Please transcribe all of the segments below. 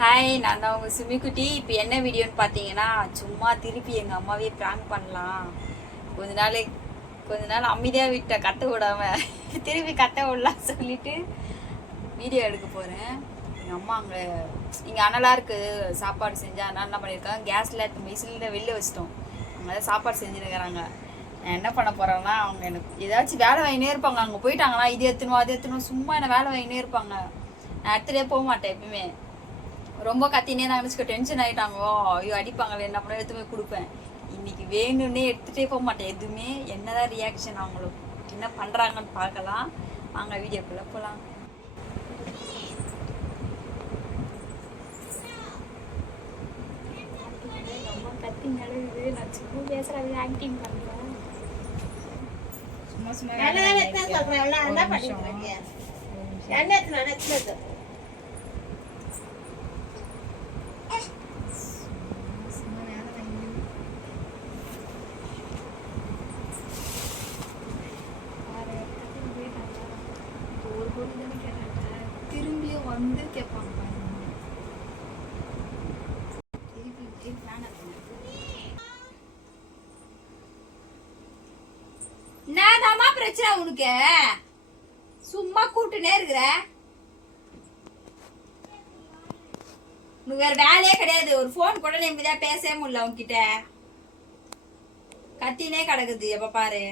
Hi, நான் தான் உங்கள் சுமிக்குட்டி. இப்போ என்ன வீடியோன்னு பார்த்தீங்கன்னா, சும்மா திருப்பி எங்கள் அம்மாவே ப்ராங்க் பண்ணலாம். கொஞ்ச நாள் அமைதியாக விட்ட கத்த விடாமல் திருப்பி கத்த விடலாம் சொல்லிட்டு வீடியோ எடுக்க போகிறேன். எங்கள் அம்மா அங்கே இங்கே அனலாக இருக்குது, சாப்பாடு செஞ்சால் அதனால் என்ன பண்ணியிருக்காங்க, கேஸில் மிஷினில் வெளில வச்சிட்டோம். அவங்க தான் சாப்பாடு செஞ்சுருக்கிறாங்க. நான் என்ன பண்ண போகிறேன்னா, அவங்க எனக்கு ஏதாச்சும் வேலை வாங்கினே இருப்பாங்க. அங்கே போயிட்டாங்கன்னா இது எத்தணும் அது எத்தணும் சும்மா என்ன வேலை வாங்கினே இருப்பாங்க. நான் எடுத்துகிட்டே போக மாட்டேன் எப்பயுமே. ரொம்ப கத்தினே நான் நினச்சிக்க டென்ஷன் ஆகிட்டாங்கோ, ஐயோ அடிப்பாங்களே, என்ன பண்ண எடுத்து போய் கொடுப்பேன். இன்னைக்கு வேணும்னே எடுத்துகிட்டே போக மாட்டேன் எதுவுமே. என்னதான் ரியாக்ஷன் அவங்களும் என்ன பண்ணுறாங்கன்னு பார்க்கலாம். வாங்க வீடியோக்குள்ளே போகலாம். ரொம்ப கத்தி நடக்குது, நான் சும்மா பேசுகிறேன், ஆக்டிங் பண்ணுறேன். சும்மா சும்மா திரும்பியும் வந்து கேட்பாங்க. என்னதாம்மா பிரச்சனை உனக்கு? சும்மா கூட்டுனே இருக்கிற, உனக்கு வேற வேலையே கிடையாது. ஒரு போன் கூட நிம்மதியா பேசவே முடியல உன்கிட்ட, கத்தினே கிடக்குது எப்ப பாரு.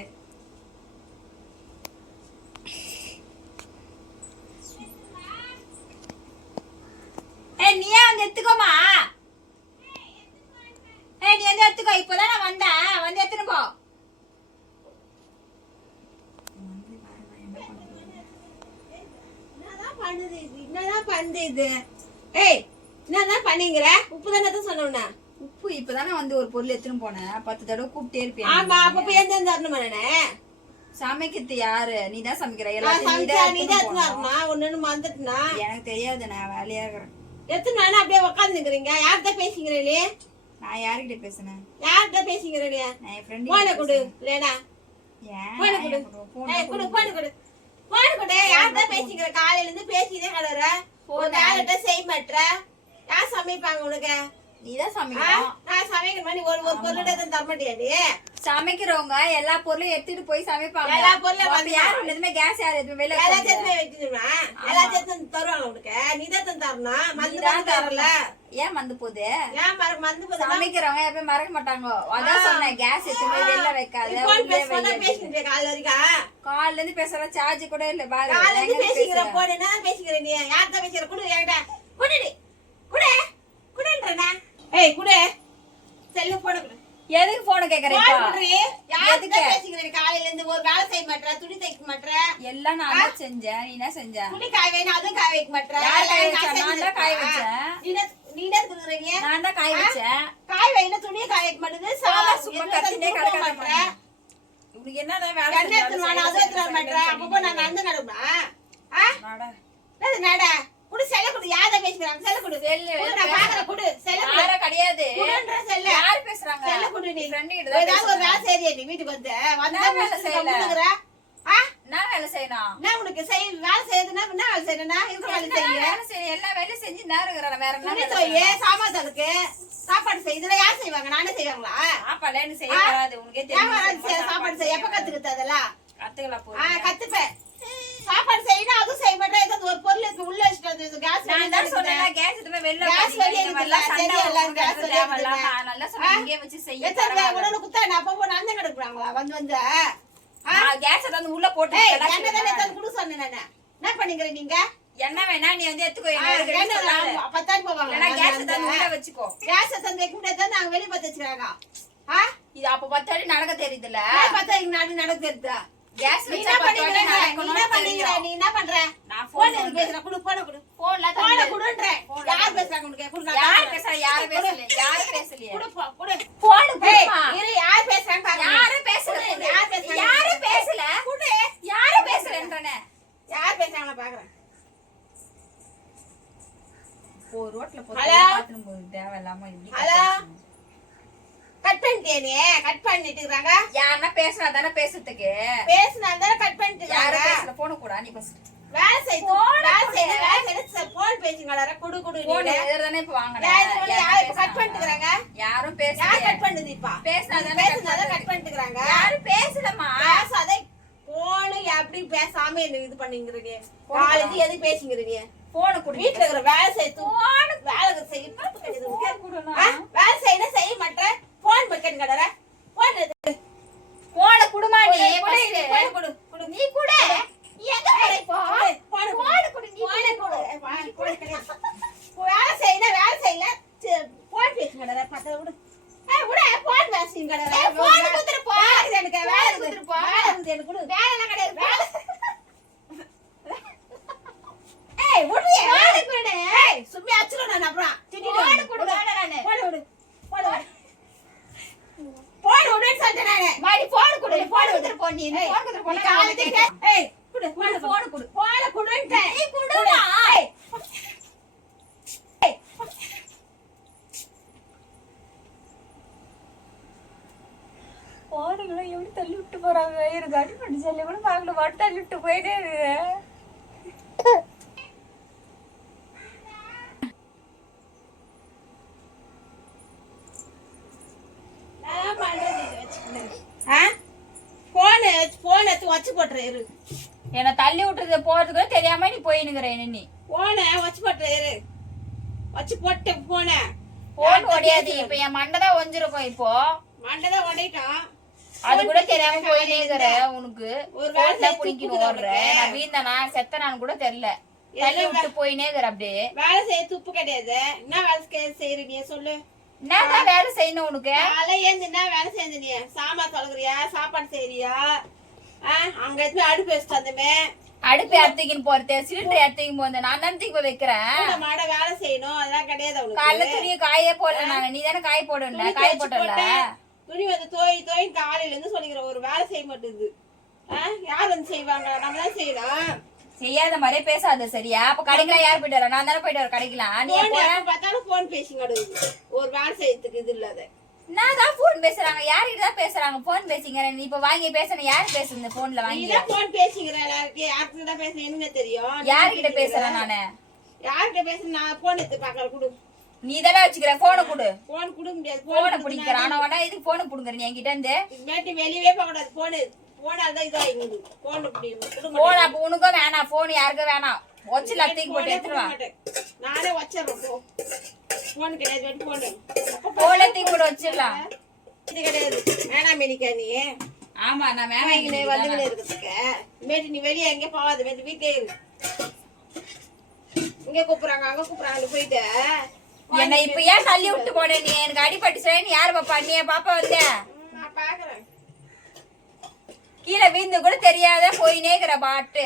நீயே வந்து எடுத்துக்கோமா, நீ வந்து எடுத்துக்கோ. இப்பதான் நான் வந்தேன், வந்து எடுத்துன்னு போ. என்னதான் பண்ணுது இது? ஏய், என்னதான் பண்ணீங்கற? உப்பு தானே சொன்னேன்னா. உப்பு இப்பதானே வந்து ஒரு பொருள் எடுத்துன்னு போனேன். 10 தடவை கூப்பிட்டே இருப்பேன். ஆமா, அப்ப போய் எந்த தரணும் நானே. சமைக்கிறது யாரு? நீ தான் சமைக்கிற. நீ தான் வரமா? ஒன்னு மறந்துட்டனா? எனக்கு தெரியாது, நான் வேலையா இருக்கிறேன். எத்தனை நாள் அப்படியே உட்காந்துக்கிறீங்க? யார்கிட்ட பேசிக்கிறீங்களே? நான் யார்கிட்ட பேசுனேன்? யார்கிட்ட பேசிக்கிறீங்க? நான் என் ஃப்ரெண்ட். போன கொடு லேனா. ஏன் போன கொடு. ஏய் கொடு, போன கொடு. போன கொடு. யார்கிட்ட பேசிக்கிற? காலையில இருந்து பேசிட்டே கடற. ஒரு வேலைட்ட செய்ய மாட்டற. யார் சமைப்பாங்க உனக்கு? நீ தான் சமைக்கணும். நான் சமைக்கிற மாதிரி ஒரு பொருளோட தான் தர மாட்டியாடி? சமைக்கிறவங்க எல்லா பொருளையும் எடுத்துட்டு போய் சமைப்பாங்க. எல்லா பொருளும் வந்து யார் எதுவுமே கேஸ் யார் எதுவுமே வெளில எல்லாத்தையும் வச்சிருமா? எல்லாத்தையும் தருவாங்க உனக்கு. நீ தான் தரணும். மந்து தான் தரல. ஏன் மந்து போகுது? ஏன் மந்து போகுது? சமைக்கிறவங்க எப்பயும் மறக்க மாட்டாங்க. அதான் சொன்னேன், கேஸ் எதுவுமே வெளில வைக்காத. பேசிட்டு காலைல வரைக்கும் காலைல இருந்து பேசுற சார்ஜ் கூட இல்ல பாரு. காலைல இருந்து பேசிக்கிற போடு. என்ன பேசிக்கிற நீ? யார்கிட்ட பேசிக்கிற? குடு என்கிட்ட. குடுடி. குடு. குடுன்றேனா? ஏய் குடு. செல்ல போட குடு. எதுக்கு போன் கேக்குறீங்க? யார்கிட்ட பேசிக்கிற? காலையில இருந்து ஒரு வேலை செய்ய மாட்டற, துணி தைக்க மாட்டற. எல்லாம் நான் தான் செஞ்சேன். நீ என்ன செஞ்ச? துணி காய வைனா அதுவும் காய வைக்க மாட்டற. நான் தான் காய வச்சேன். நீ தான் குடுக்குறீங்க. நான் தான் காய வச்சேன். காய வைனா துணியை காய வைக்க மாட்டது. சும்மா கத்தினே கடக்க மாட்டற. உங்களுக்கு என்னதான் வேலை? என்ன எடுத்துறானே அது எடுத்துற மாட்டற. அப்பப்போ நான் நடந்து நடமா? நாடா. அது நாடா. குடு செல்ல குடு. யாரத பேசிக்கறாங்க? செல்ல குடு. நான் பாக்குற குடு. செல்ல குடு. யார கிடையாது. குடுன்ற செல்ல. யார் பேசுறாங்க? செல்ல குடு. நீ ஃப்ரெண்ட் கிட்ட தான் ஏதாவது ஒரு வேலை செய்றியே நீ வீட்டுக்கு வந்து. வந்தா வேலை செய்யற. நான் வேலை செய்யணும். நான் உனக்கு வேலை செய்யறதுன்னா என்ன வேலை செய்யறேன்னா? இருக்கிற வேலை செய்ய. வேலை செய்ய எல்லா வேலையும் செஞ்சு நேரம் இருக்கறேன். வேற என்ன துணி தோயே, சாமான் தலக்கு, சாப்பாடு செய்யறதுல யார் செய்வாங்க? நானே செய்வாங்களா? சாப்பாடுல என்ன செய்ய வராது. உனக்கே தெரியும். சாப்பாடு செய்ய எப்ப கத்துக்கிட்ட அதெல்லாம்? கத்துக்கலாம் போ. கத்துப்பேன். சாப்பாடு செய்யணும் அதுவும் செய்ய மாட்டேன். ஏதாவது ஒரு பொருள் இருக்கு உள்ள வச்சுட்டு கேஸ் நான் தான் சொன்னேன், கேஸ் எதுமே வெளில கேஸ் வெளிய இல்ல. தெரியல கேஸ் வெளிய இல்ல. நான் நல்லா சொன்னேன், இங்கே வச்சு செய்ய. எத்தனை உடனே குத்தா நான் அப்பப்போ நடந்து கிடக்குறாங்களா வந்து கேஸ் வந்து உள்ள போட்டு என்ன தானே குடு சொன்னேன் நானு. என்ன பண்ணிக்கிற நீங்க? என்ன வேணா நீ வந்து எடுத்துக்கோ. பத்தாயிரம் போவாங்க. கேஸ் தந்து உள்ள வச்சுக்கோ. கேஸ் தந்து வைக்க முடியாது. நாங்க வெளிய பத்த வச்சுக்கிறாங்க. இது அப்ப 10 அடி நடக்க தெரியுதுல. 10 அடி நடக்க தெரியுதா? கேஸ் நீ என்ன பண்ணிக்கிற? நீ என்ன பண்ற? நான் போன் பேசுற. குடு போன் குடு. போன்ல போன் குடுன்றே. யார் பேசுறாங்க உனக்கு? குடு. யார் பேசுறா? யார் பேசல? யார் பேசலையே? குடு குடு. போன் குடுமா. இரு யார் பேசுறாங்க பாரு. யார் பேசல? யார் பேசுறாங்க? யார் பேசல? குடு. யார் பேசலன்றனே? யார் பேசுறாங்க பாக்குறேன். போ ரோட்ல போய் பாத்துட்டு போய் தேவையில்லாம இப்படி. ஹலோ. கட் பண்ணிட்டேனே. கட் பண்ணிட்டு இருக்காங்க. யாரனா பேசுனா தானே பேசுறதுக்கு. பேசுனா தானே கட் பண்ணிட்டு யார இருக்காங்க. பேசல போன் கூட நீ ஃபர்ஸ்ட். வேலை செய்ய போன் பேசுங்க குடு குடு போன் எதறதானே இப்ப வாங்குறேன். கட் பண்ணிட்டுக்கறாங்க. யாரும் பேசல. யார் கட் பண்ணுது இப்ப? பேசுனத கட் பண்ணிட்டுக்கறாங்க. யாரும் பேசலமா. பேசாதே. போன் எப்படி பேசாம என்ன இது பண்ணீங்கறீங்க? காலேஜ் எதுக்கு பேசிங்கறீங்க? போன் குடு. வீட்ல இருக்கிற வேலை செய்ய போன் வேலை செய்ய பாத்து கடிது. வேலை செய்யணும் செய்ய மாட்டற. போன் பக்கெட் கடற. போன் எது? போன குடுமா நீ. போன் குடு. குடு. நீ குடு. எங்க போற இப்போ? போன் குடு. நீ போன் குடு. வேலை செய்யல. போன் பேசுங்கடா பத்த விடு. விடு போன் பேசுங்கடா. போன் குடுத்துற போ. எனக்கு வேலை குடுத்துற போ. எனக்கு குடு. வேலை எல்லாம் கிடையாது. வேலை. ஏய் விடு. போன் குடு. ஏய் சும்மி அச்சுல நான் அப்புறம். போன் குடு நானே. போன் விடு. போன் விடு. போன் விடுன்னு சொல்றேன் நானே. மாடி போன் குடு. போன் குடுத்துற போ நீ. போன் குடுத்துற போ. காலேஜ் ஏய் குடு. போன் குடு. போன் குடுன்டே. நீ குடுமா. போறீங்களா எப்படி தள்ளி விட்டு போறாங்க. எனக்கு அடிப்பட்டு சொல்லி கூட பாக்கல மட்டும் தள்ளி விட்டு போயிட்டே இருக்கு. போன் எடுத்து வச்சு போட்டுரு இரு. என்ன தள்ளி விட்டுறது போறதுக்கு தெரியாம நீ போயினுங்கிற நீ. போன வச்சு போட்டுரு இரு. வச்சு போட்டு போன. போன் ஒடியாது. இப்ப என் மண்டதான் ஒஞ்சிருக்கும். இப்போ மண்டதான் ஒடைட்டான். அது கூட தெரியாம போயினேங்கிற உனக்கு. ஒரு வேலை பிடிக்கணும் ஓடுற. நான் வீந்தனா செத்தனான்னு கூட தெரியல. தள்ளி விட்டு போயினேங்கிற அப்படியே. வேலை செய்ய துப்பு கிடையாது. என்ன வேலை செய்யற நீ சொல்லு. என்னதான் வேலை செய்யணும் உனக்கு? காலை ஏந்து என்ன வேலை செஞ்ச நீ? சாமான் தொலைக்கிறியா? சாப்பாடு செய்யறியா? அங்க எடுத்து அடுப்பு வச்சுட்டு வந்தமே. அடுப்பு எடுத்துக்கின்னு போறது சிலிண்டர் எடுத்துக்கின்னு போறது நான் தான் தூக்கி வைக்கிறேன். மாட வேலை செய்யணும் அதெல்லாம் கிடையாது அவனுக்கு. காலைல துணியை காயே போடல நானு. நீ தானே காய போடல. காய போட்டல. துணி வந்து தோய் காலையில இருந்து சொல்லிக்கிற ஒரு வேலை செய்ய மாட்டேங்குது. யார் வந்து செய்வாங்க? நம்ம தான் செய்யலாம். செய்யாத மாதிரியே பேசாத சரியா? அப்ப கடைக்கெல்லாம் யார் போயிட்டு வர? நான் தானே போயிட்டு வர கடைக்கலாம். நீ பார்த்தாலும் போன் பேசிங்க ஒரு வேலை செய்யறதுக்கு இது இல்லாத. நான் தான் போன் பேசுறாங்க. யார்கிட்ட தான் பேசுறாங்க? போன் பேசிங்க. நீ இப்ப வாங்கி பேசணும். யாரு பேசுறது போன்ல வாங்கி? நீ போன் பேசிங்கற யாருக்கு தான் பேச என்ன தெரியும்? யார்கிட்ட பேசுறேன் நானு? யார்கிட்ட பேச நான் போன் எடுத்து பார்க்கற குடு. நீ தான வச்சுக்கிற போனை குடு. போன் குடு முடியாது. போனை பிடிக்கிற. ஆனா வேணா இதுக்கு போனை புடுங்கற நீ என்கிட்ட இருந்து. மேட்டி வெளியவே போக கூடாது. போன் அதான் இதா இங்குது. போன் இப்படி குடு. போன் அப்ப உனக்கும் வேணாம். போன் யாருக்கும் வேணாம். ஒச்சு லத்திக்கு போட்டு எடுத்துட்டு வா. நானே வச்சறேன் போ. போன் கிடையாது வெட்டி போன். போன் லத்திக்கு போட்டு வச்சிரலாம். இது கிடையாது. வேணாம் மெனிக்கா நீ. ஆமா நான் வேணாம் இங்க வந்துட்டே இருக்குதுக்கு. மேட்டி நீ வெளிய எங்க போகாத. மேட்டி வீட்லயே இரு. இங்க கூப்பிடுறாங்க அங்க கூப்பிடுறாங்க போயிட்டு. என்ன இப்ப ஏன் தள்ளி விட்டு போன நீ? எனக்கு அடிபட்டு சொல்லி நீ யாரு பாப்பா? நீ பாப்பா வந்து நான் பாக்குறேன். கீழே வீந்து கூட தெரியாத போயினேங்கிற பாட்டு.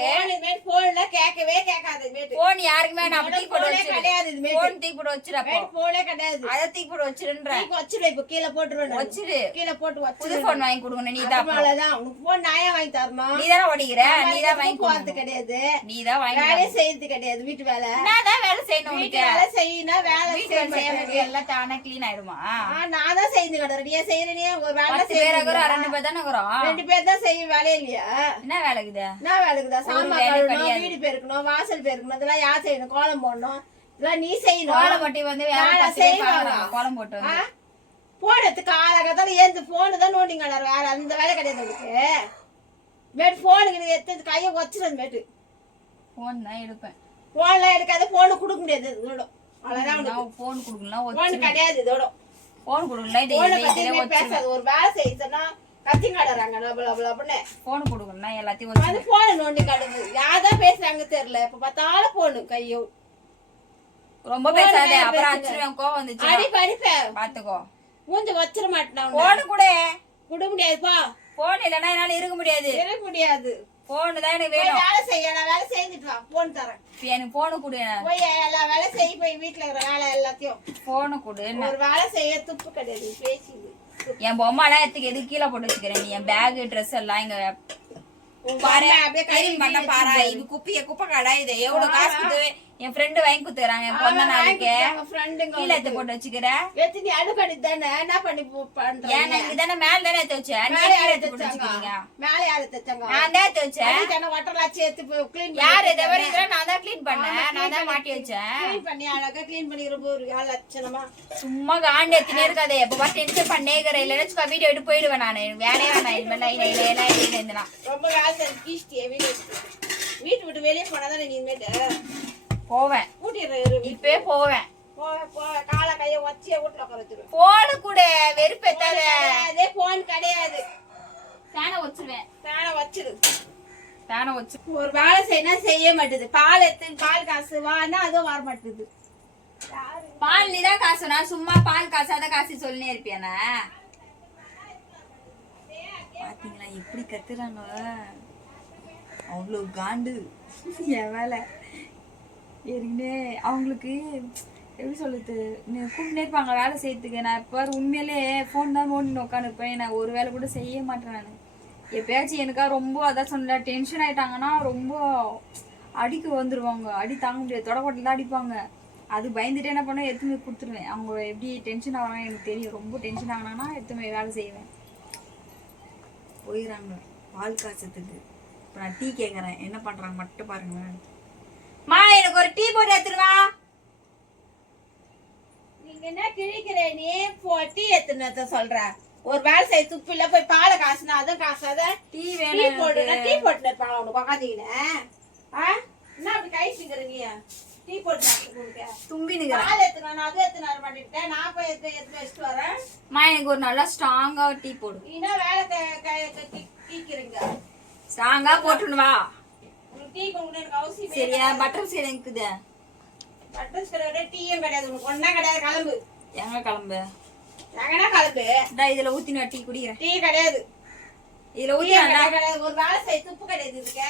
போன்ல கேட்கவே கேட்காது. போன் யாருக்குமே நான் தீ போட்டு கிடையாது. போன் தீ போட்டு வச்சிரப்போ. போனே கிடையாது. அத தீ போட்டு வச்சிருன்ற. வச்சிரு இப்ப கீழ போட்டுறேன். வச்சிரு. கீழ போட்டு வச்சிரு. புது போன் வாங்கி கொடுங்க. நீ தான் அவ்வளவுதான். உனக்கு போன் நானே வாங்கி தரணும். நீ தான ஓடிக்கிற. நீ தான் வாங்கி போறது கிடையாது. நீ தான் வாங்கி வேலை செய்யறது கிடையாது. வீட்டு வேலை. நான் தான் வேலை செய்யணும். வீட்டு வேலை செய்யணும். வேலை செய்ய முடியும். எல்லாம் தானே க்ளீன் ஆயிடுமா? நான் தான் செய்து கடறேன். நீ செய்யறனே ஒரு வேலை செய்யறங்க. ரெண்டு பேர் தானே இருக்கறோம். ரெண்டு பேர் தான் செய்ய வேலை இல்லையா? என்ன வேலைக்குது? என்ன வேலைக்குதா? சாமான் கழுவணும், வீடு பெருக்கணும், வாசல் பெருக்கணும், இதெல்லாம் யார் செய்யணும்? கோலம் போடணும், இதெல்லாம் நீ செய்யணும். கோலம் போட்டு வந்து கோலம் போட்டு போனதுக்கு காலகட்டத்துல ஏந்து போனு தான் நோண்டிங்க. வேற அந்த வேலை கிடையாது உங்களுக்கு. மேட்டு போனுக்கு எடுத்து கையை வச்சிருந்த மேட்டு போன் தான் எடுப்பேன். போன்லாம் எடுக்காத. போனு கொடுக்க முடியாது. இதோட அவ்வளவுதான். போன் கொடுக்கலாம். போன் கிடையாது. இதோட போன் கொடுக்கலாம். பேசாது. ஒரு வேலை செய்யணும்னா கத்தி காடுறாங்க அப்படின்னு. போன் கொடுக்கணும் எல்லாத்தையும் அது போன நோண்டி காடுது. யார்தான் பேசுறாங்க தெரியல. இப்ப பார்த்தாலும் போனு கையும் ரொம்ப பேசாதே. அப்புறம் அடிச்சிருவேன். கோவம் வந்துச்சு. அடிப்பேன் பாத்துக்கோ. மூஞ்ச வச்சிட மாட்டேன். போன் கூட குட முடியாதுப்பா. போன் இல்லன்னா என்னால இருக்க முடியாது. இருக்க முடியாது. போன் தான் எனக்கு வேணும். வேலை செய்ய. நான் வேலை செஞ்சுட்டு வா. போன் தரேன். எனக்கு போன் கொடு. போய் எல்லா வேலை செய்ய. போய் வீட்டுல இருக்கிற வேலை எல்லாத்தையும் போன் கொடு. ஒரு வேலை செய்ய துப்பு கிடையாது. பேசிது என் பொம்மை எல்லாம் எதுக்கு கீழே போட்டு வச்சுக்கிறேன். நீ என் பேக் ட்ரெஸ் எல்லாம் இங்க பாரு. அப்படியே கை பண்ண பாரா. இது குப்பை கடை. இது எவ்வளவு காசு கொடுத்து என் ஃப்ரெண்டு வாங்கி குத்துறாங்க என் பொண்ண நாளைக்கு ஃப்ரெண்டுங்க கீழே எடுத்து போட்டு வச்சுக்கிற வெச்சு நீ அடுக்கடி தானே என்ன பண்ணி பண்ற ஏன்னா இதானே மேல தானே எடுத்து வச்சேன் நீ கீழே எடுத்து போட்டு வச்சுக்கிறீங்க மேல யாரு தச்சாங்க நான் தான் எடுத்து வச்சேன் தானே வட்டலாம் சேர்த்து க்ளீன் யாரு தவிர இதெல்லாம் நான் தான் க்ளீன் பண்ணேன் நான் தான் மாட்டி வச்சேன் க்ளீன் பண்ணி அழகா க்ளீன் பண்ணிக்கிற ஒரு லட்சணமா சும்மா காண்டி எத்தினே இருக்காதே எப்ப பார்த்து டென்ஷன் பண்ணே இருக்கிற இல்ல வச்சுக்கோ வீடியோ எடுத்து போயிடுவேன் நான் வேலையே வேணாம் இனிமேல் இருந்தேன் ரொம்ப வேலை கீஷ்டியே வீட்டு விட்டு வெளியே போனாதானே நீ இனிமேட்டு போவேன் கூட்டிடுறேன் இப்பவே போவேன் கால கைய வச்சியே வீட்டுல குறைச்சிருவேன் போனு கூட வெறுப்பேத்தாத அதே போன் கிடையாது தானே வச்சிருவேன் தானே வச்சிரு தானே வச்சு ஒரு வேலை செய்யணும் செய்ய மாட்டேது பால் எடுத்து பால் காசு வானா அதுவும் வர மாட்டேது பால் நீதான் காசு நான் சும்மா பால் காசாத காசு சொல்லினே இருப்பியானா பாத்தீங்களா எப்படி கத்துறாங்க அவ்வளவு காண்டு என் வேலை ஏற்கனவே அவங்களுக்கு எப்படி சொல்லுது கூப்பிட்டு இருப்பாங்க வேலை செய்யறதுக்கு நான் இப்போ உண்மையிலே ஃபோன் தான் நோண்டின்னு உட்காந்துருப்பேன் நான் ஒரு வேலை கூட செய்ய மாட்டேன் நான் எப்பயாச்சும் எனக்கா ரொம்ப அதான் சொன்ன டென்ஷன் ஆயிட்டாங்கன்னா ரொம்ப அடிக்க வந்துடுவாங்க அடி தாங்க முடியாது தொடக்கோட்டில் தான் அடிப்பாங்க அது பயந்துட்டு என்ன பண்ண எடுத்துமே கொடுத்துருவேன் அவங்க எப்படி டென்ஷன் ஆகிறாங்க எனக்கு தெரியும் ரொம்ப டென்ஷன் ஆகினாங்கன்னா எடுத்துமே வேலை செய்வேன் போயிடறாங்க பால் காய்ச்சத்துக்கு இப்போ நான் டீ கேட்குறேன் என்ன பண்ணுறாங்க மட்டும் பாருங்க மா எனக்கு ஒரு டீ போட்டு எடுத்துருவா நீங்க என்ன கிழிக்கிற நீ டீ எடுத்துன்னு சொல்ற ஒரு வேலை செய்ய துப்பு இல்ல போய் பாலை காசுனா அதுவும் காசாத டீ டீ வேணும் போட்டு டீ போட்டு இருப்பாங்க உனக்கு உக்காந்தீங்கன்னு என்ன அப்படி கை சிக்கிற நீ டீ போட்டு தும்பினுக்கிறேன் பால் எடுத்துனா அது எடுத்துன்னு வர மாட்டேன் நான் போய் எடுத்து வச்சுட்டு வரேன் மா எனக்கு ஒரு நல்லா ஸ்ட்ராங்கா டீ போடு நீனா வேலை கீக்கிறீங்க ஸ்ட்ராங்கா போட்டுன்னு வா உனக்கு டீ கொண்டு எனக்கு அவசியம் சரியா பட்டர் சீரகம் இருக்குது பட்டர் கிடையாது டீயும் கிடையாது உனக்கு ஒன்னா கிடையாது கிளம்பு எங்க கிளம்பு எங்கன்னா கிளம்பு இதுல ஊத்தினா டீ குடிக்கிறேன் டீ கிடையாது இதுல ஊத்தினா கிடையாது ஒரு வேலை செய்ய துப்பு கிடையாது இருக்க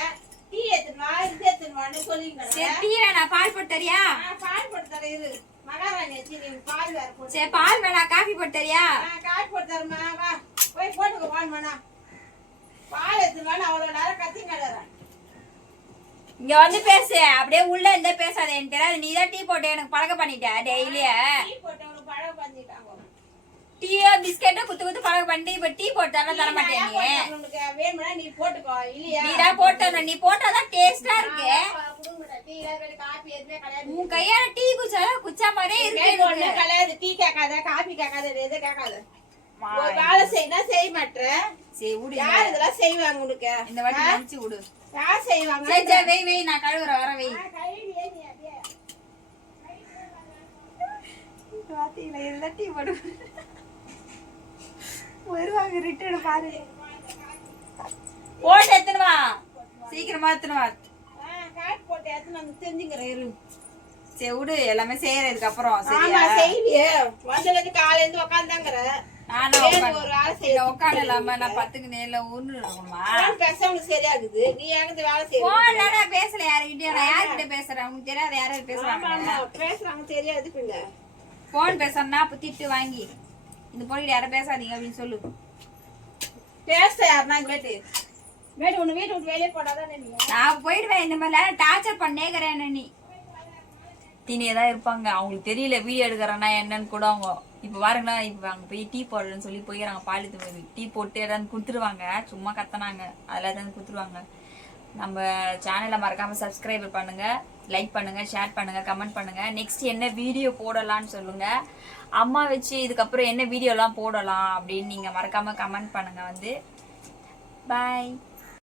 டீ எடுத்துன்னு வா இது எடுத்துன்னு வான்னு சொல்லிங்க சரி டீ வேணா பால் போட்டு தரியா பால் போட்டு தர இரு மகாராணி வச்சு நீ பால் வேற போட்டு சரி பால் வேணா காஃபி போட்டு தரியா காஃபி போட்டு தரமா வா போய் போட்டுக்கோ வான் வேணா பால் எடுத்துன்னு வான்னு அவ்வளவு நேரம் கத்தி கிடறேன் இங்க வந்து பேசு அப்படியே உள்ள இருந்தே பேசாத எனக்கு தெரியாது நீ தான் டீ போட்டு எனக்கு பழக்கம் பண்ணிட்ட டெய்லியே டீ போட்டு உனக்கு பழம் பண்ணிட்டாங்க டீயோ பிஸ்கெட்டோ குத்து குத்து பழக்கம் பண்ணிட்டு இப்ப டீ போட்டு தர மாட்டேன் நீ உனக்கு வேணும்னா நீ போட்டுக்கோ இல்லையா நீ தான் போட்டு நீ போட்டாதான் டேஸ்டா இருக்கு டீ காபி எதுவுமே கிடையாது உன் கையால டீ குச்சா மாதிரியே இருக்கு ஒண்ணும் கிடையாது டீ கேட்காத காபி கேட்காத எது கேட்காத ஒரு வேலை செய்யணும் செய்ய மாட்டேன் சரி விடு யார் இதெல்லாம் செய்வாங்க உனக்கு இந்த வாட்டி நினைச்சு விடு யார் செய்வாங்க சரி சரி வெய் வெய் நான் கழுவுற வர வெய் பாத்தீங்களா இதெல்லாம் டீ போடு வருவாங்க ரிட்டர்ன் பாரு போட்டு எத்தனை வா சீக்கிரமா எத்தனை வா காட்டு போட்டு எடுத்து நாங்க தெரிஞ்சுக்கிறேன் இரு சரி விடு எல்லாமே செய்யறதுக்கு அப்புறம் ஆமா சரியா செய்வியே வந்ததுல இருந்து காலையில இருந்து உட்காந்தாங்கற நானும் ஒரு வேலை செய்ய உட்காந்து இல்லாம நான் 10க்கு நேர்ல ஒண்ணு இருக்கணுமா பேச உனக்கு சரியாகுது நீ எங்க வேலை செய்ய போன்ல நான் பேசல யாருக்கிட்டயும் நான் யார்கிட்ட பேசுறேன் உனக்கு தெரியாது யாரும் பேசுறாங்க பேசுறாங்க தெரியாது பின்ன போன் பேசணும்னா அப்ப திட்டு வாங்கி இந்த பொண்ணுகிட்ட யாரும் பேசாதீங்க அப்படின்னு சொல்லு பேச யாருன்னா கேட்டு மேட்டு உன்னை வீட்டு விட்டு வெளியே போடாதானே நீ நான் போயிடுவேன் இந்த மாதிரிலாம் டார்ச்சர் பண்ணேக்கிறேன் நீ தினியதான் இருப்பாங்க அவங்களுக்கு தெரியல வீடியோ எடுக்கிறேன்னா என்னன்னு கூட அவங்க இப்ப பாருங்களா இப்ப அங்க போய் டீ போடுறேன்னு சொல்லி போயிடறாங்க பாலித்து டீ போட்டு ஏதாவது கொடுத்துருவாங்க சும்மா கத்தனாங்க அதெல்லாம் ஏதாவது கொடுத்துருவாங்க நம்ம சேனலை மறக்காம சப்ஸ்கிரைபர் பண்ணுங்க லைக் பண்ணுங்க ஷேர் பண்ணுங்க கமெண்ட் பண்ணுங்க நெக்ஸ்ட் என்ன வீடியோ போடலாம்னு சொல்லுங்க அம்மா வச்சு இதுக்கப்புறம் என்ன வீடியோலாம் போடலாம் அப்படின்னு நீங்க மறக்காம கமெண்ட் பண்ணுங்க வந்து பாய்